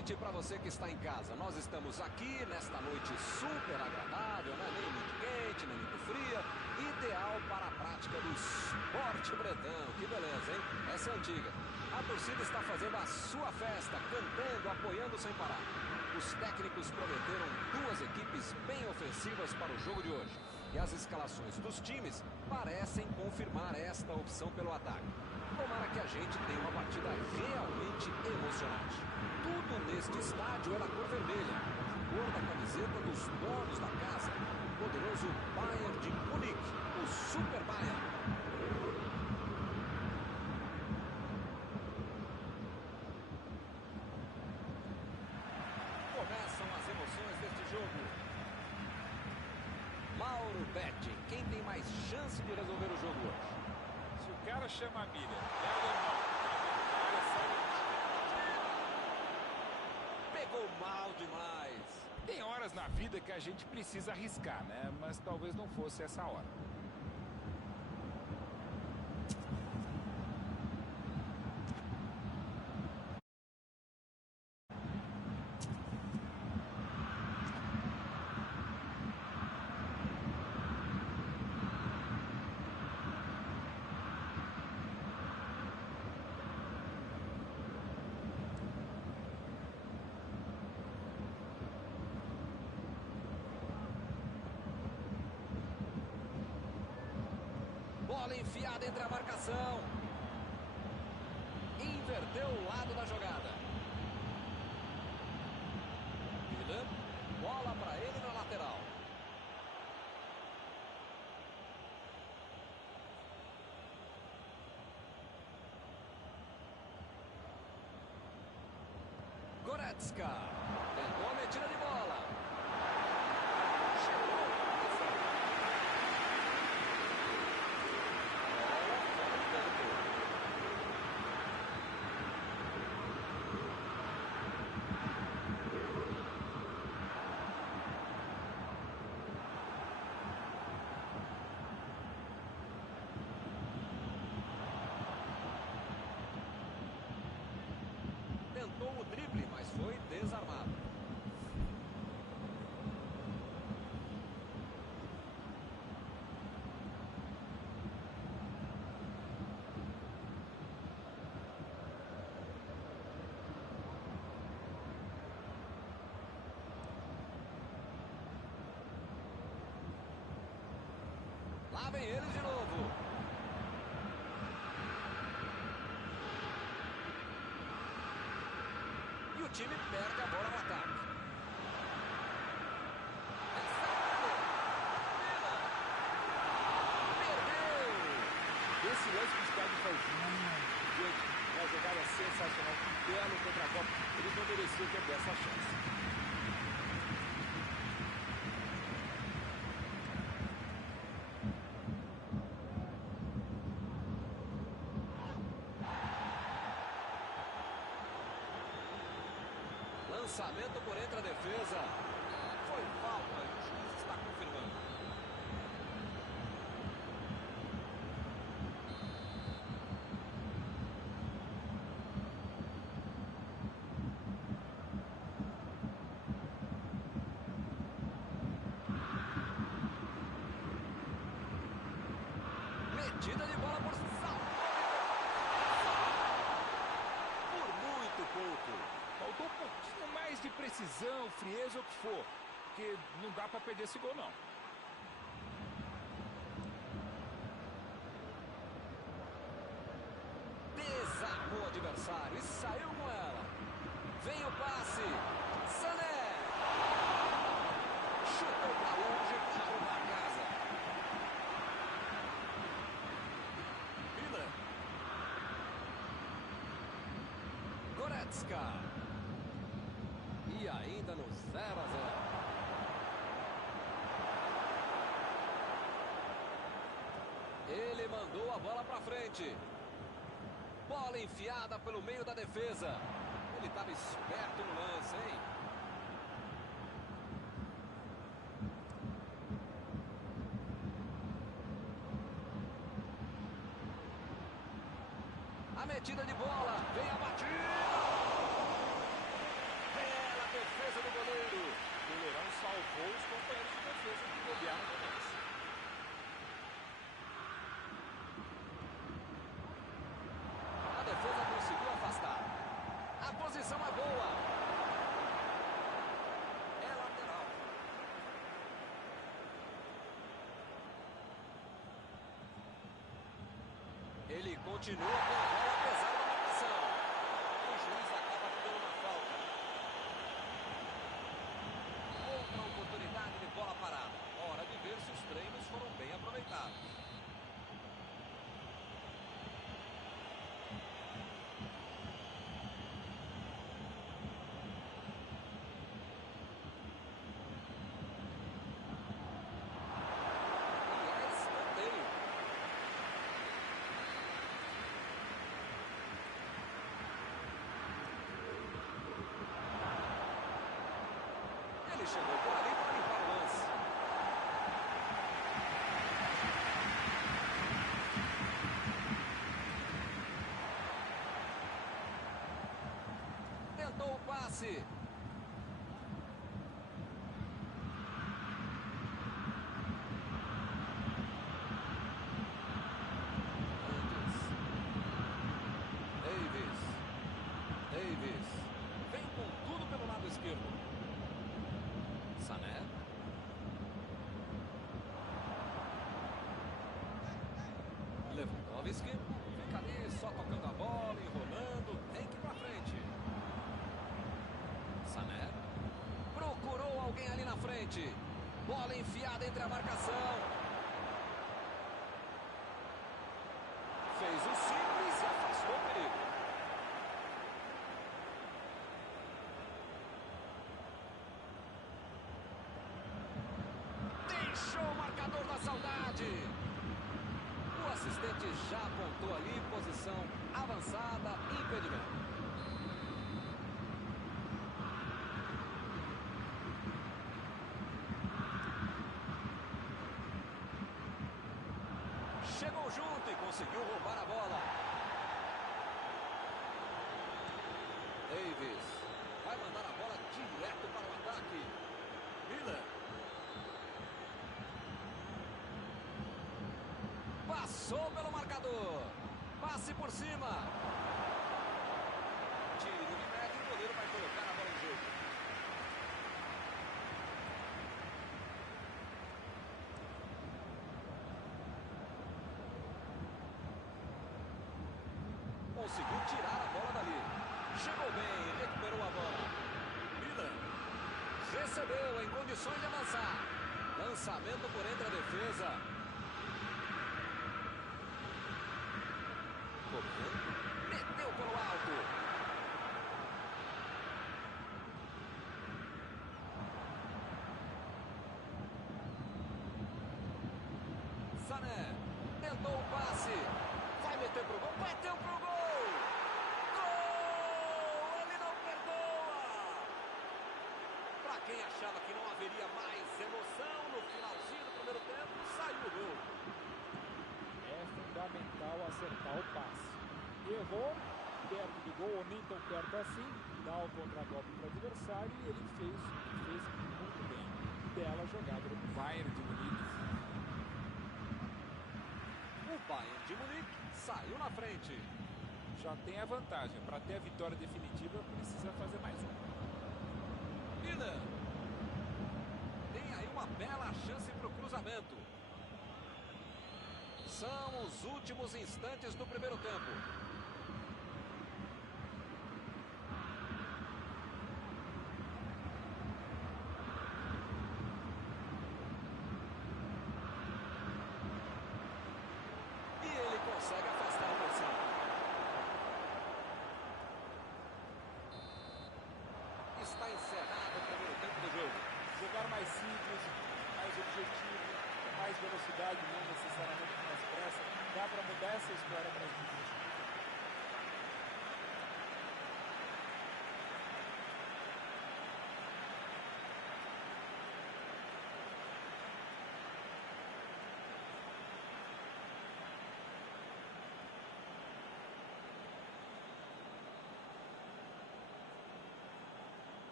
noite para você que está em casa. Nós estamos aqui nesta noite super agradável, né? Nem muito quente, nem muito fria. Ideal para a prática do esporte bretão. Que beleza, hein? Essa é antiga. A torcida está fazendo a sua festa, cantando, apoiando sem parar. Os técnicos prometeram duas equipes bem ofensivas para o jogo de hoje. E as escalações dos times parecem confirmar esta opção pelo ataque. Tomara que a gente tenha uma partida realmente emocionante. Tudo neste estádio é na cor vermelha, a cor da camiseta dos donos da casa. O poderoso Bayern de Munique, o Super Bayern. Começam as emoções deste jogo. Mauro Betti, quem tem mais chance de resolver o jogo hoje? Se o cara chama a milha, é alemão. Pegou mal demais. Tem horas na vida que a gente precisa arriscar, né? Mas talvez não fosse essa hora. Bola enfiada entre a marcação. Inverteu o lado da jogada. Milan, bola para ele na lateral. Goretzka. Tentou a metida de bola. Tentou o drible, mas foi desarmado. Lá vem eles de novo. E o time perde a bola no ataque. Perdeu! Esse lance que o estádio faz gente, uma jogada sensacional, que belo contra-golpe. Ele não mereceu perder essa chance. Lançamento por entre a defesa. Foi falta e o juiz está confirmando. Metida de bola por salto. Por muito pouco. Faltou um pouquinho mais de precisão, frieza ou o que for. Porque não dá pra perder esse gol, não. Desarmou o adversário e saiu com ela. Vem o passe. Sané. Chutou pra longe para arrumar a casa. Milan. Goretzka. E ainda no 0-0. Ele mandou a bola para frente. Bola enfiada pelo meio da defesa. Ele estava esperto no lance, hein? A metida de bola. Vem a batida. salvou os companheiros de defesa que bobearam no lance. A defesa conseguiu afastar. A posição é boa. É lateral. Ele continua com a bola apesar da marcação. O juiz acaba dando uma falta. Outra oportunidade de bola parada. Hora de ver se os treinos foram bem aproveitados. Ele chegou por ali para limpar o lance. Tentou o passe. Davis. Vem com tudo pelo lado esquerdo. Sané. Lewandowski. Fica ali só tocando a bola, enrolando. Tem que ir pra frente. Sané. Procurou alguém ali na frente. Bola enfiada entre a marcação. Fez o simples e afastou o perigo. Deixou o marcador da saudade. O assistente já apontou ali, posição avançada, impedimento. Chegou junto e conseguiu roubar a bola. Davis vai mandar a bola direto para o ataque. Miller. Passou pelo marcador. Passe por cima. Tiro de meta e o goleiro vai colocar a bola em jogo. Conseguiu tirar a bola dali. Chegou bem, recuperou a bola. Miller. Recebeu em condições de avançar. Lançamento por entre a defesa. Meteu pelo alto. Sané tentou o passe. Vai meter pro gol. Bateu pro gol. Gol! Ele não perdoa. Pra quem achava que não haveria mais emoção no finalzinho do primeiro tempo, saiu o gol. É fundamental acertar o passe. Errou, perto do gol, ou nem tão perto assim, dá o contragolpe para o adversário e ele fez muito bem. Bela jogada do Bayern de Munique. O Bayern de Munique saiu na frente. Já tem a vantagem. Para ter a vitória definitiva, precisa fazer mais um. Miller. Tem aí uma bela chance para o cruzamento. São os últimos instantes do primeiro tempo. E ele consegue afastar a pressão. Está encerrado o primeiro tempo do jogo. Jogar mais simples, mais objetivo, mais velocidade, não necessariamente com mais pressa. Dá para mudar essa história para as meninas.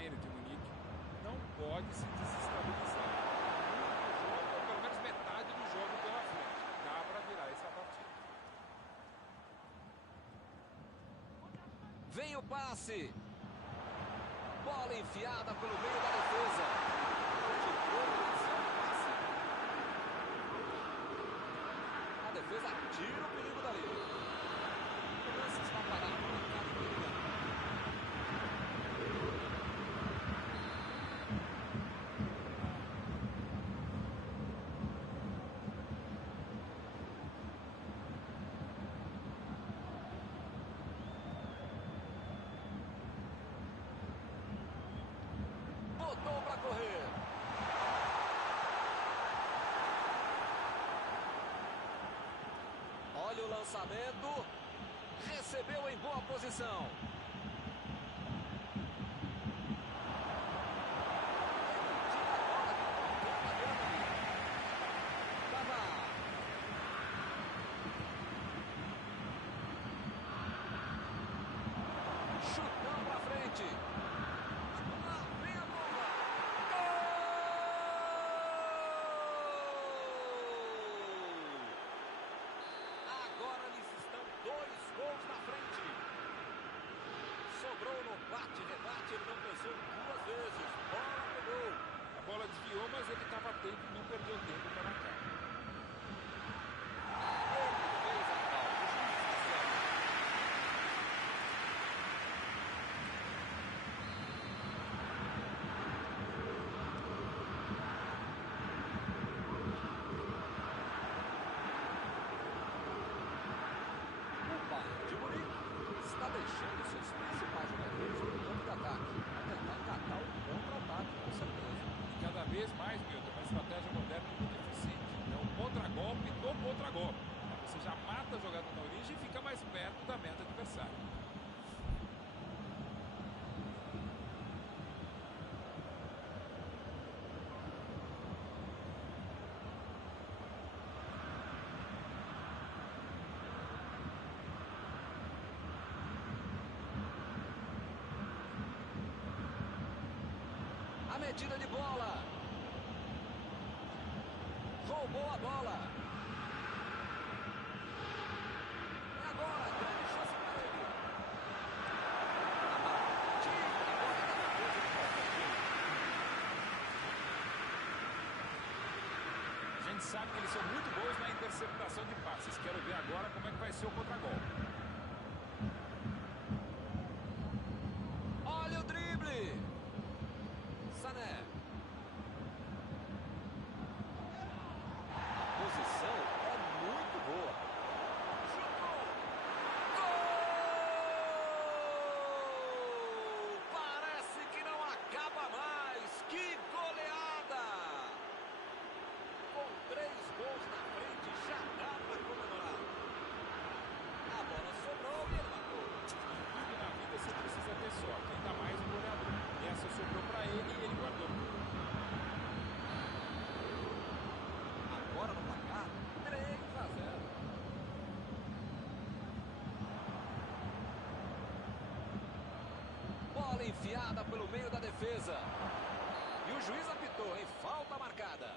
Bayern de Munique não pode se desestabilizar. Muito jogo, ou pelo menos metade do jogo pela frente. Dá para virar essa partida. Vem o passe. Bola enfiada pelo meio da defesa. A defesa tira o perigo dali. O lance está parado na cara do perigo. Botou para correr. Olha o lançamento. Recebeu em boa posição. Chutão para frente. Lá vem a bola. Agora eles estão 2 gols na frente. Sobrou no bate-rebate, ele não pensou 2 vezes. Bola pro gol. A bola desviou, mas ele estava atento e não perdeu tempo para marcar. Ele fez a falta. O juiz está certo. O Bayern de Munique está deixando seus principais jogadores no campo de ataque. Vai tentar engatar o contra-ataque, com certeza. E cada vez mais, Milton, uma estratégia moderna e muito eficiente. É um contra-golpe do contra-golpe. Você já mata a jogada na origem e fica mais perto da meta adversária. A medida de bola. Roubou a bola. E agora, grande chance para ele. Tira de bola da defesa de qualquer time. A gente sabe que eles são muito bons na interceptação de passes. Quero ver agora como é que vai ser o contra-golpe. Olha o drible. Sané. A posição é muito boa. Chutou. Gol! Parece que não acaba mais. Que goleada! Com 3 gols na frente, já dá para comemorar. A bola sobrou e ele marcou. Tudo na vida você precisa ter sorte, ainda mais o goleador. Essa sobrou para ele e ele guardou. Agora no placar, 3-0. Bola enfiada pelo meio da defesa. E o juiz apitou em falta marcada.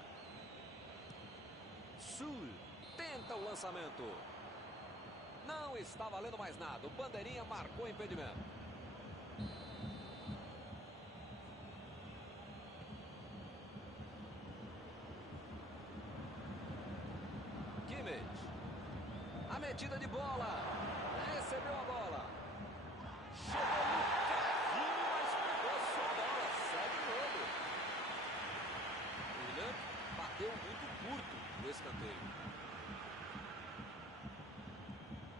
Sul tenta o lançamento. Não está valendo mais nada. O bandeirinha marcou impedimento. Kimmich. A medida de bola. Recebeu a bola. Chegou no carrinho, mas pegou só a bola. Segue o jogo. Willian bateu muito curto no escanteio.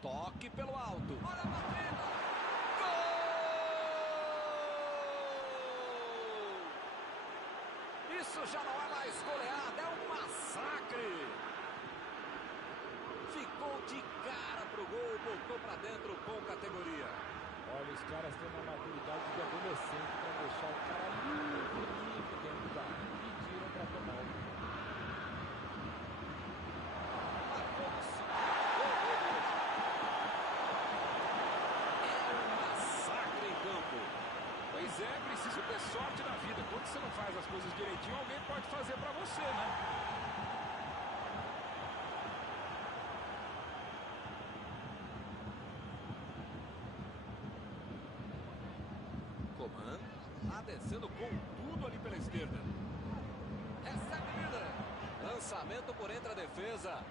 Toque pelo alto. Olha a batida. Gol! Isso já não é mais goleada, é um massacre. Ficou de cara pro gol, botou pra dentro com categoria. Olha, os caras têm uma maturidade de adolescente para deixar o cara livre dentro da área. Pediram para tomar o gol. Marcou no segundo gol dele hoje. É um massacre em campo. Pois Pois é, preciso ter sorte na vida. Quando você não faz as coisas direitinho, alguém pode fazer pra você, né? Coman tá descendo com tudo ali pela esquerda. Recebe Miller. Lançamento por entre a defesa.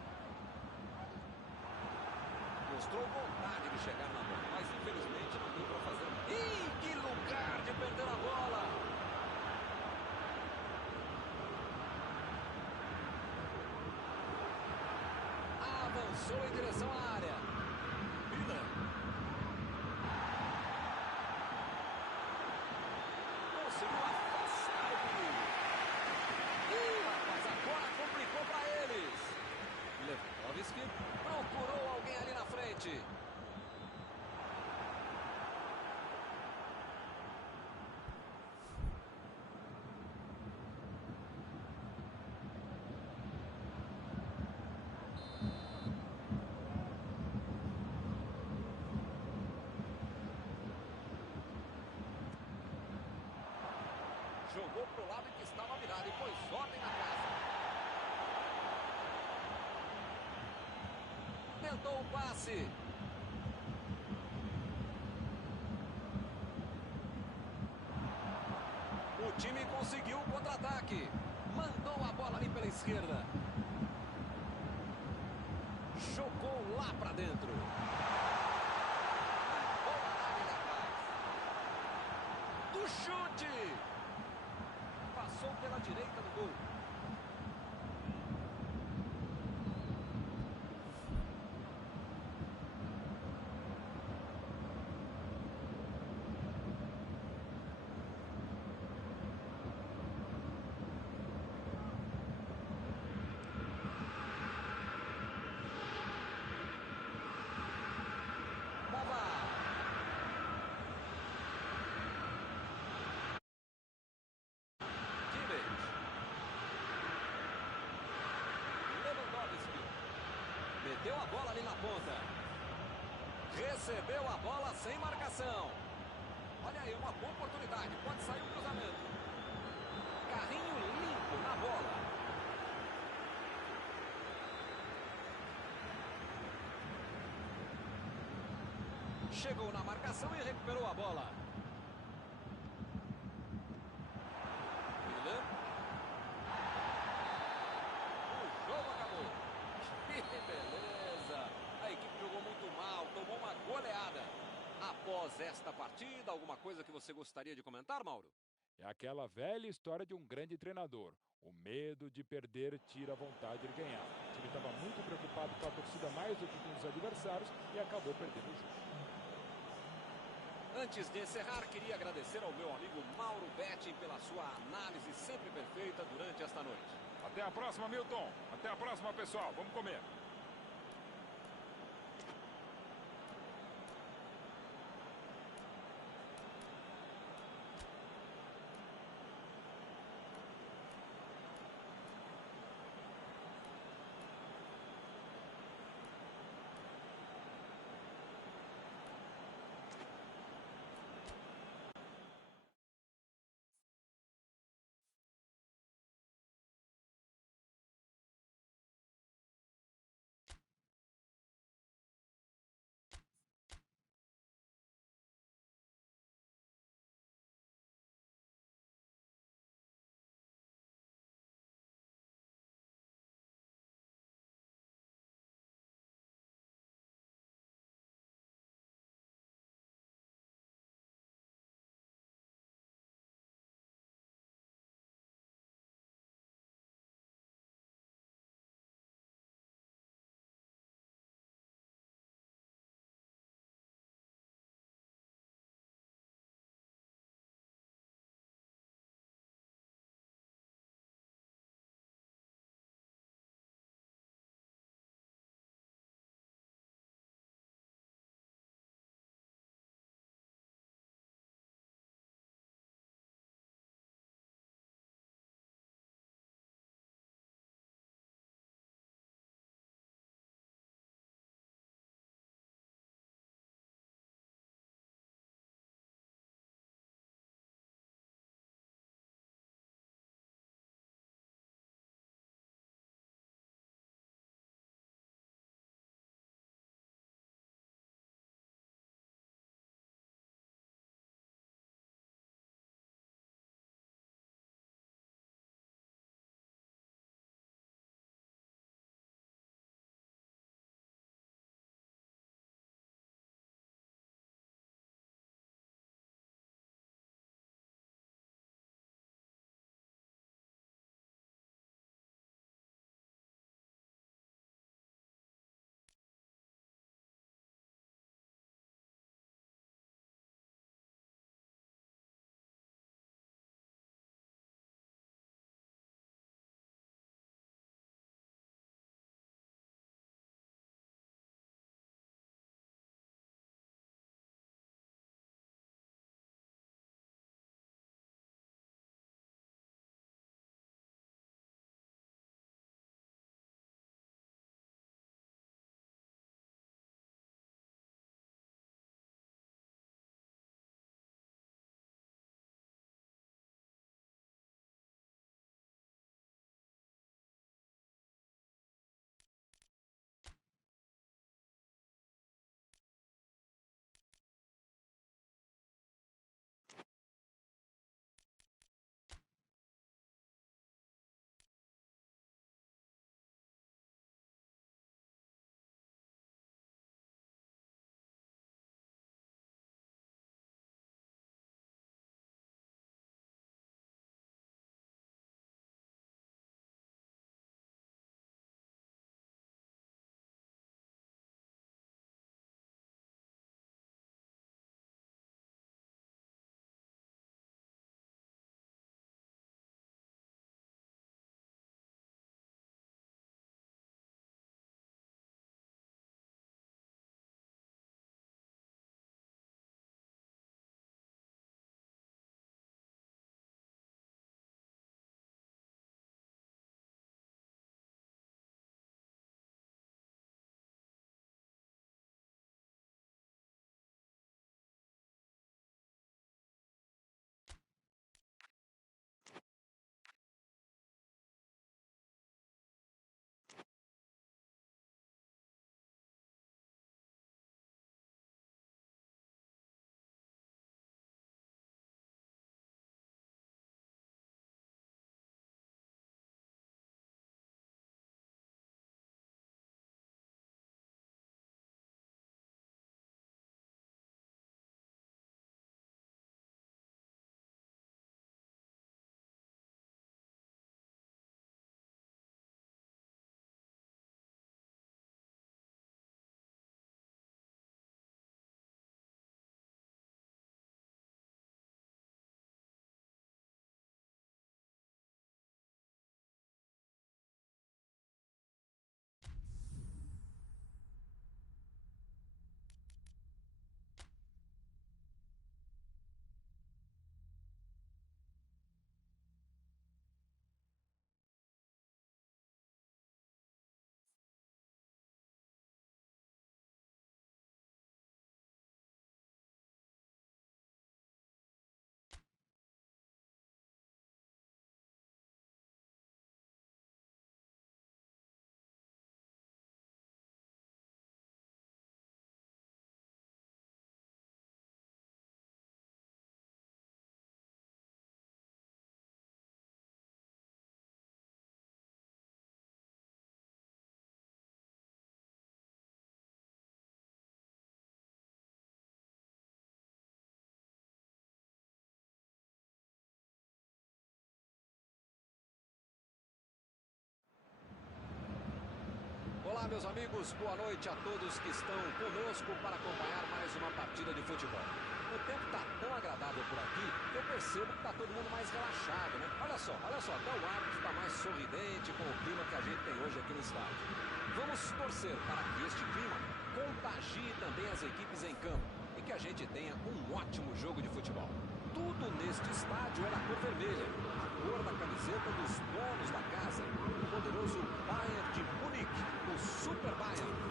Mostrou vontade de chegar na bola, mas infelizmente não deu para fazer. Ih, que lugar de perder a bola! Avançou em direção à área. Miller. Conseguiu afastar o perigo. Ih, rapaz, agora complicou para eles. Lewandowski procurou alguém ali na frente. Jogou pro lado em que estava virado e pôs ordem na casa. Tentou o passe. O time conseguiu o contra-ataque. Mandou a bola ali pela esquerda. Jogou lá pra dentro. Boa na área de atrás. Do chute. Passou pela direita do gol. Lewandowski meteu a bola ali na ponta. Recebeu a bola sem marcação. Olha aí, uma boa oportunidade. Pode sair um cruzamento. Carrinho limpo na bola. Chegou na marcação e recuperou a bola. Miller. O jogo acabou. Que beleza. A equipe jogou muito mal, tomou uma goleada. Após esta partida, alguma coisa que você gostaria de comentar, Mauro? É aquela velha história de um grande treinador. O medo de perder tira a vontade de ganhar. O time estava muito preocupado com a torcida mais do que com os adversários e acabou perdendo o jogo. Antes de encerrar, queria agradecer ao meu amigo Mauro Betting pela sua análise sempre perfeita durante esta noite. Até a próxima, Milton. Até a próxima, pessoal. Vamos comer. Olá, meus amigos, boa noite a todos que estão conosco para acompanhar mais uma partida de futebol. O tempo está tão agradável por aqui que eu percebo que está todo mundo mais relaxado, né? Olha só, até o árbitro está mais sorridente com o clima que a gente tem hoje aqui no estádio. Vamos torcer para que este clima contagie também as equipes em campo e que a gente tenha um ótimo jogo de futebol. Tudo neste estádio é na cor vermelha, a cor da camiseta dos donos da casa, o poderoso Bayern de Munique, o Super Bayern.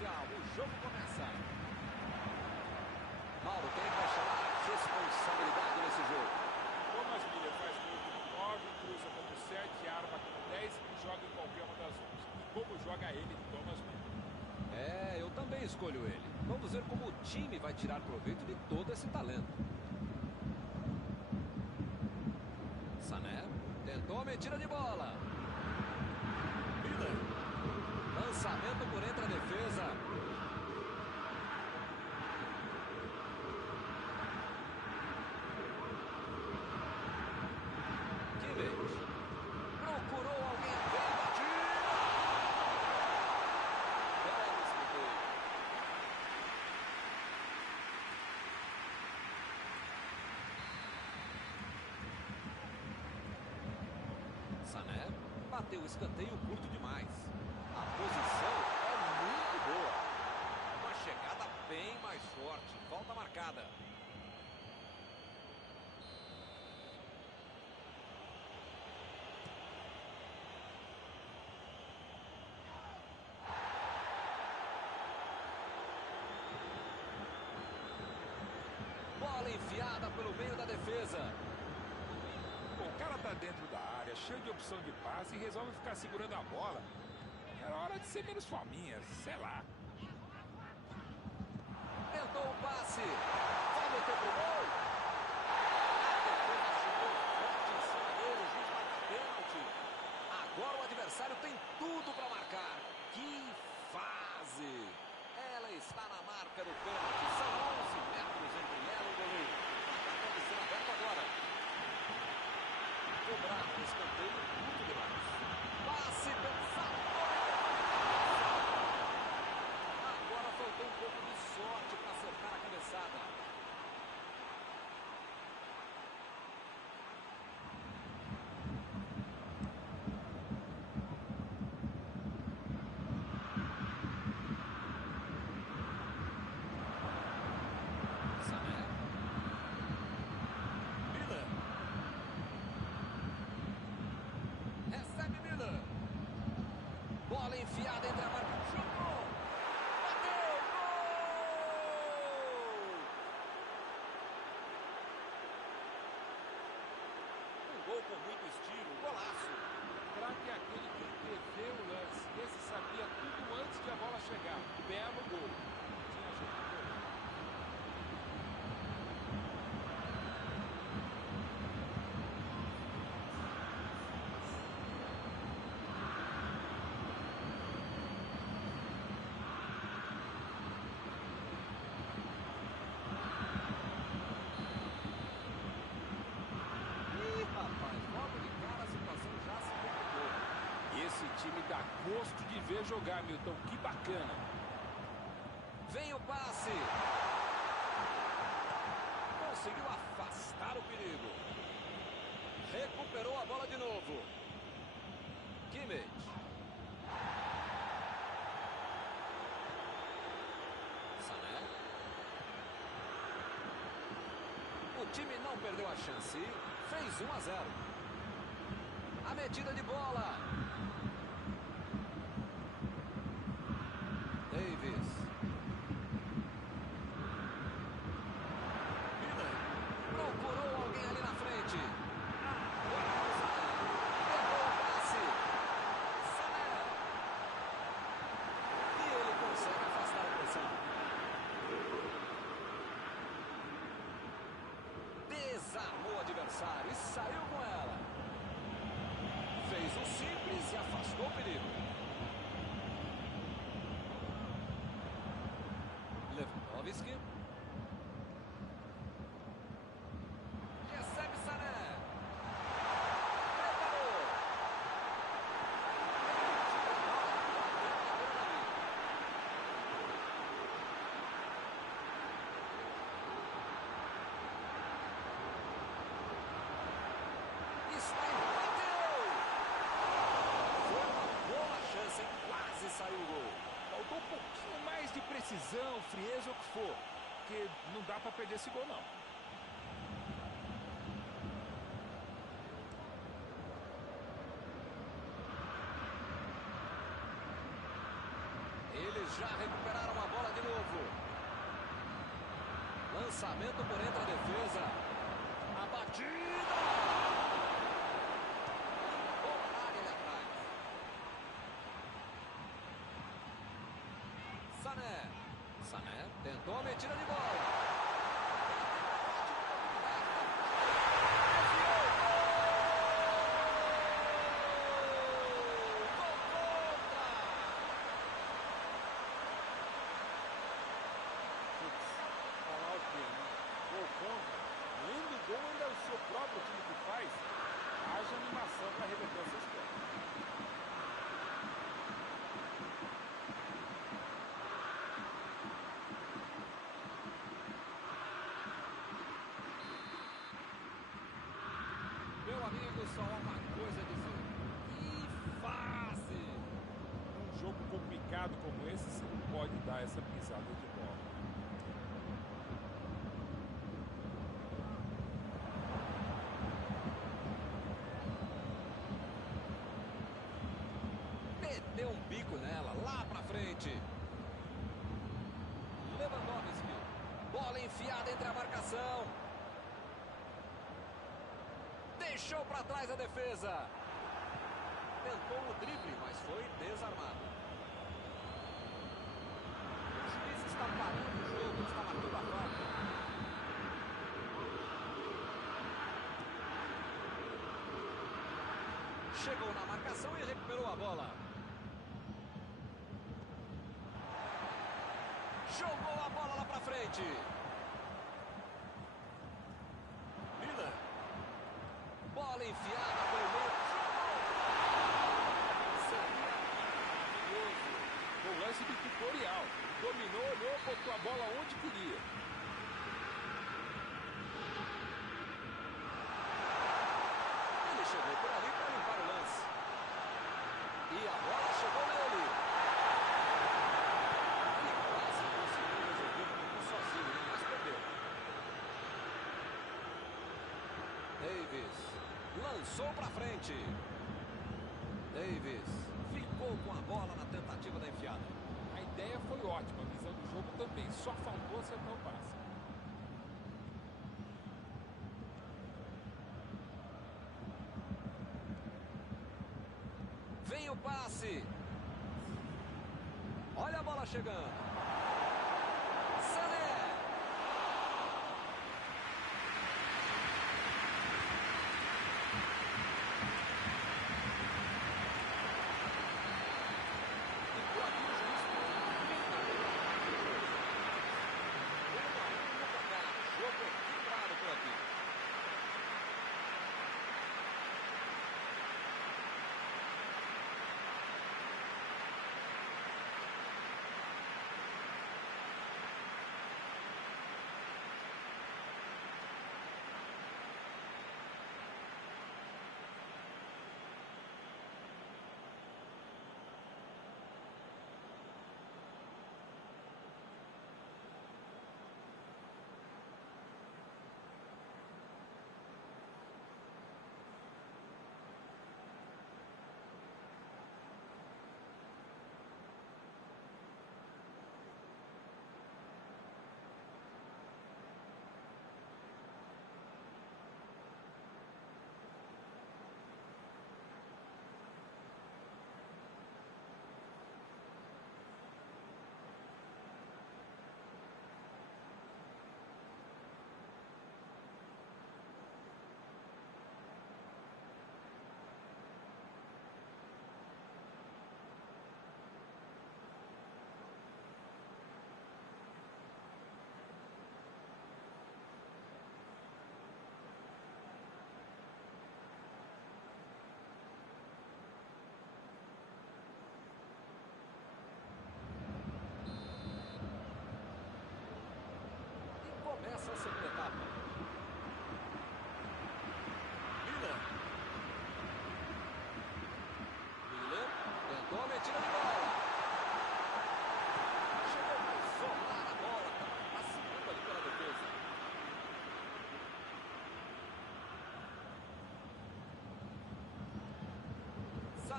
O jogo começa. Mauro, quem vai chamar a responsabilidade nesse jogo? Thomas Miller faz gol como 9, cruza como 7, arma como 10 e joga em qualquer uma das 11. E como joga ele, Thomas Miller? Eu também escolho ele. Vamos ver como o time vai tirar proveito de todo esse talento. Sané tentou a metida de bola. Miller. Lançamento por entre a defesa. Kimmich. Procurou alguém bem batido. Belo escanteio. Sané bateu o escanteio curto demais. A posição é muito boa. Uma chegada bem mais forte. Falta marcada. Bola enfiada pelo meio da defesa. O cara tá dentro da área, cheio de opção de passe e resolve ficar segurando a bola. Era hora de ser menos fominha, sei lá. Tentou o passe. Vai meter pro gol. A defesa chegou forte em cima dele. O juiz marca pênalti. Agora o adversário tem tudo para marcar. Que fase. Ela está na marca do pênalti. São 11 metros entre ela e o goleiro. Está acontecendo aberto agora. Cobrado o escanteio, muito demais. Passe pensado. Agora faltou um pouco de sorte para acertar a cabeçada. Sané. Miller. Recebe Miller. Bola enfiada entre a marca. Chutou. Bateu. Gol! Um gol com muito estilo. Golaço. Craque é aquele que prevê o lance. Esse sabia tudo antes de a bola chegar. Belo gol. Tinha jogador. Ih, rapaz, logo de cara a situação já se complicou. Esse time dá gosto de ver jogar, Milton. Que bacana. Vem o passe. conseguiu afastar o perigo. Recuperou a bola de novo. Kimmich. Sané. O time não perdeu a chance. Fez 1-0. A metida de bola. Davis. Miller. Procurou alguém ali na frente. Pegou o passe. Sané. E ele consegue afastar a pressão. Desarmou o adversário e saiu com ela. Fez o simples e afastou o perigo. Lewandowski. Recebe Sané. Preparou. Está em bateu. Foi uma boa chance, hein? Quase saiu o gol. Faltou um pouquinho mais de precisão, frieza ou o que for. Porque não dá para perder esse gol, não. Eles já recuperaram a bola de novo. Lançamento por entre a defesa. A batida. Boa na área ali atrás. Sané. Sané tentou a metida de bola. Falar o quê, né? Gol contra. Lindo gol ainda é o seu próprio time que faz. Haja animação para reverter essa história. Meu amigo, só há uma coisa a dizer. Que fase! Num jogo complicado como esse, você não pode dar essa pisada de bola. Meteu um bico nela, lá pra frente. Lewandowski. Bola enfiada entre a marcação. Deixou pra trás a defesa. Tentou o drible, mas foi desarmado. O juiz está parando o jogo, está marcando a falta. Chegou na marcação e recuperou a bola. Jogou a bola lá pra frente. Miller. Bola enfiada pelo meio. Seria maravilhoso. Foi um lance de tutorial. Dominou, olhou, botou a bola onde queria. Ele chegou por ali para limpar o lance. E a bola chegou nele. Ele quase conseguiu resolver o jogo sozinho, né? Mas perdeu. Davis lançou para frente. Davis ficou com a bola na tentativa da enfiada. A ideia foi ótima, a visão do jogo também. Só faltou acertar o passe. Vem o passe. Olha a bola chegando. Sané. Ficou aqui o juiz. Jogo equilibrado por aqui.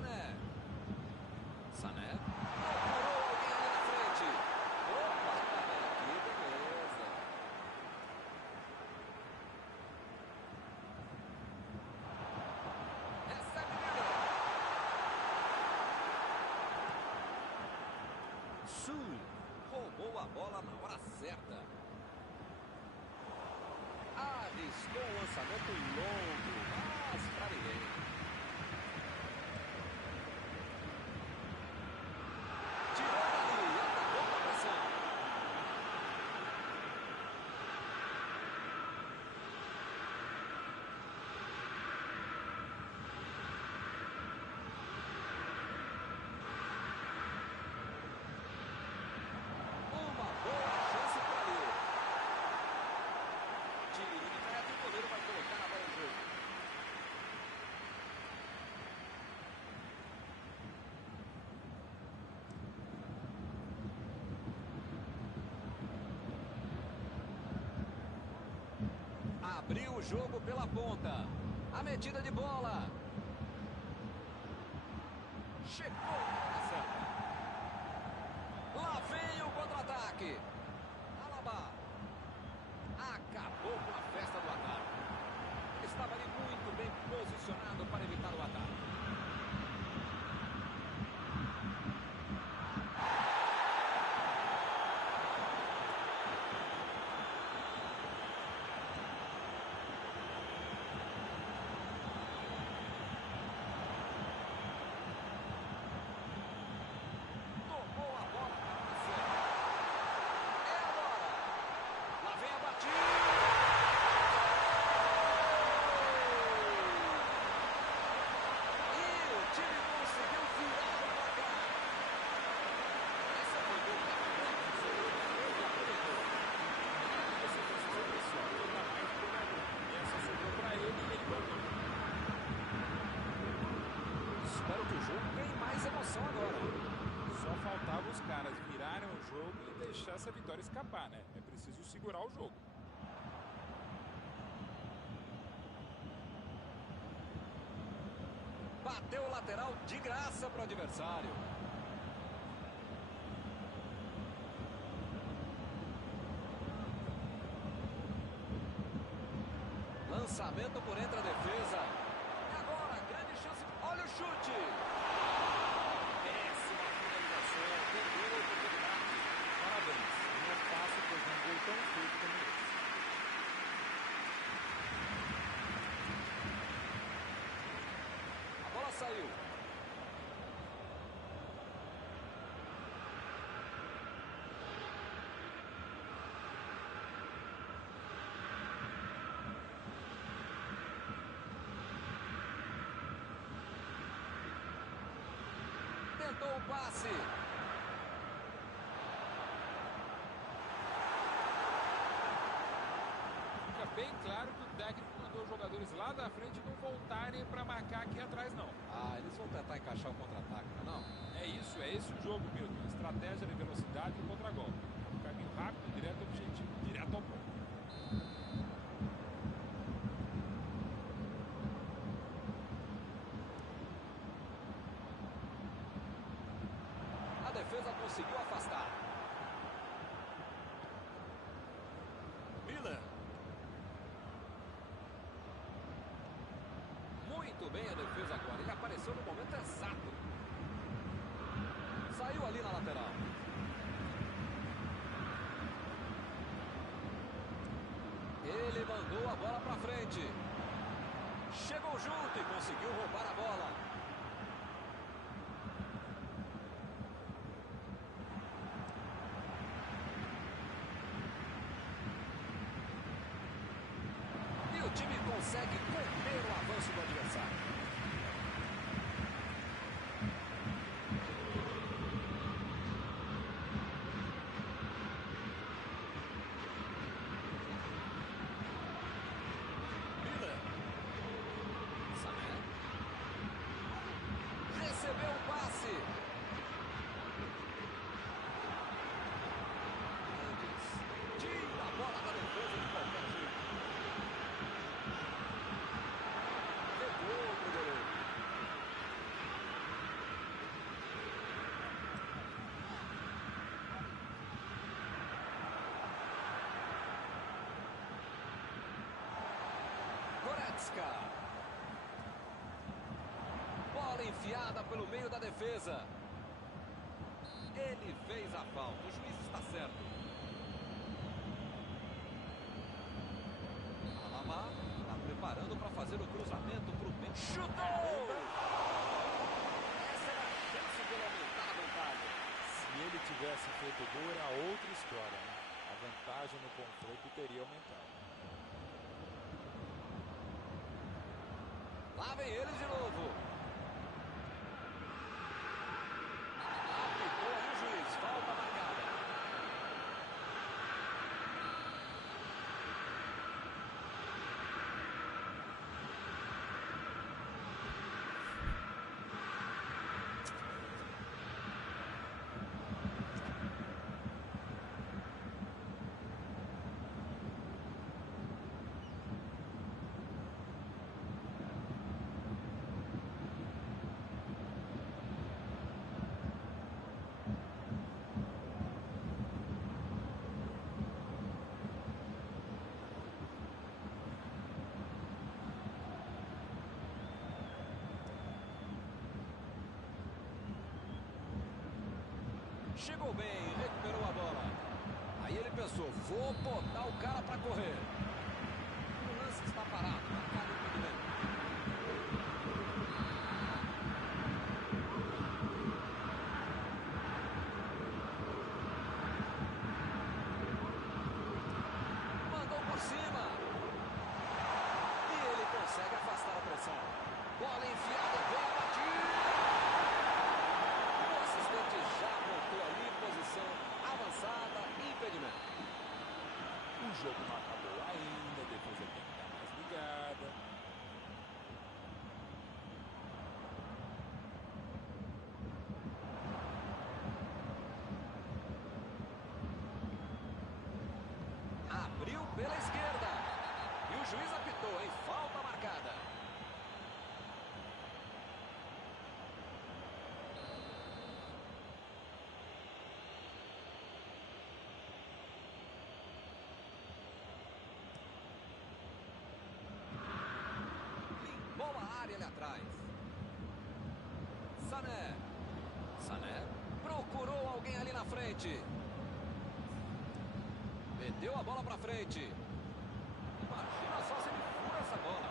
Sané. Sané. Procurou alguém ali na frente. Opa, que beleza. Recebe Miller. Sul roubou a bola na hora certa. Arriscou um lançamento longo, mas para ninguém. Tirou ali e atacou com a pressão. Uma boa chance por ali. Tiro de meta e o goleiro vai colocar a bola no jogo. Abriu o jogo pela ponta. A metida de bola. Chegou na hora certa. Lá vem o contra-ataque. Alaba. Acabou com a festa do ataque. Ele estava ali muito bem posicionado para evitar o ataque. Tomou a bola para você. É agora. Lá vem a batida. E o time conseguiu virar o placar. Essa foi boa. Ele aproveitou. Você precisa disso, toda mais do jogador. Essa sobrou para ele e ele guardou. Espero que o jogo ganhe mais emoção agora. Só faltava os caras virarem o jogo e deixar essa vitória escapar, né? É preciso segurar o jogo. Bateu o lateral de graça para o adversário. Lançamento por entre a defesa. E agora, grande chance. Olha o chute. Péssima finalização. Perdeu a oportunidade. Parabéns. Não é fácil fazer um gol tão feito como esse. A bola saiu. Tentou o passe. Fica bem claro que o técnico mandou os jogadores lá da frente não voltarem para marcar aqui atrás, não. Ah, eles vão tentar encaixar o contra-ataque, não é não? É isso, é esse o jogo, Milton. Estratégia de velocidade e contra-golpe. Um caminho rápido, direto ao objetivo, direto ao ponto. A defesa conseguiu afastar. Miller. Muito bem a defesa agora. Ele apareceu no momento exato. Saiu ali na lateral. Ele mandou a bola para frente. Chegou junto e conseguiu roubar a bola. E o time consegue conter o avanço do adversário. Miller. Sané. Recebeu o passe. Tira a bola da defesa de qualquer jeito. Pegou o Goretzka. Bola enfiada pelo meio da defesa. Ele fez a falta. O juiz está certo. Alamar está preparando para fazer o cruzamento para o meio. Chutou! Essa era a chance de ele aumentar a vantagem. Se ele tivesse feito gol, era outra história, né? A vantagem no confronto teria aumentado. Lá vem eles de novo. Apitou aí o juiz. Falta marcada. Chegou bem, recuperou a bola. Aí ele pensou, vou botar o cara para correr. O lance está parado, marcado o impedimento. Mandou por cima. E ele consegue afastar a pressão. Bola enfiada, vem a batida. O assistente já voltou ali, posição avançada, impedimento. O jogo não acabou ainda, a defesa tem que estar mais ligada. Abriu pela esquerda. E o juiz apitou, em falta marcada. Limpou a área ali atrás. Sané. Sané procurou alguém ali na frente. Meteu a bola pra frente. Imagina só se ele fura essa bola.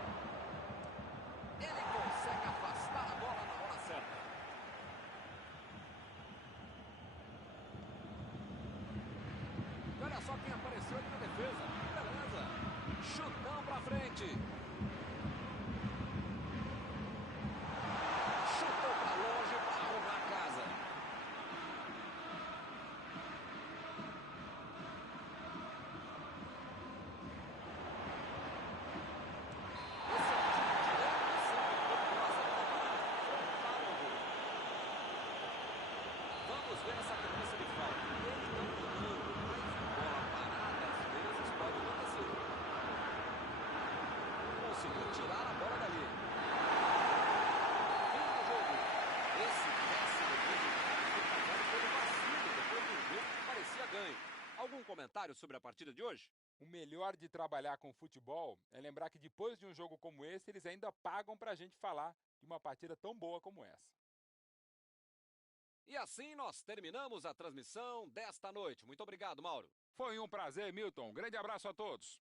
Ele consegue afastar a bola na hora certa. E olha só quem apareceu ali na defesa. Beleza. Chutão pra frente. Chutou pra longe pra arrumar a casa. Vamos ver essa cobrança de falta. Ele não dominando, mas a bola parada às vezes pode acontecer. Conseguiu tirar a bola dali. Fim do jogo. Esse péssimo resultado foi causado pelo vacilo depois de um jogo que parecia ganho. Algum comentário sobre a partida de hoje? O melhor de trabalhar com futebol é lembrar que depois de um jogo como esse, eles ainda pagam pra gente falar de uma partida tão boa como essa. E assim nós terminamos a transmissão desta noite. Muito obrigado, Mauro. Foi um prazer, Milton. Grande abraço a todos.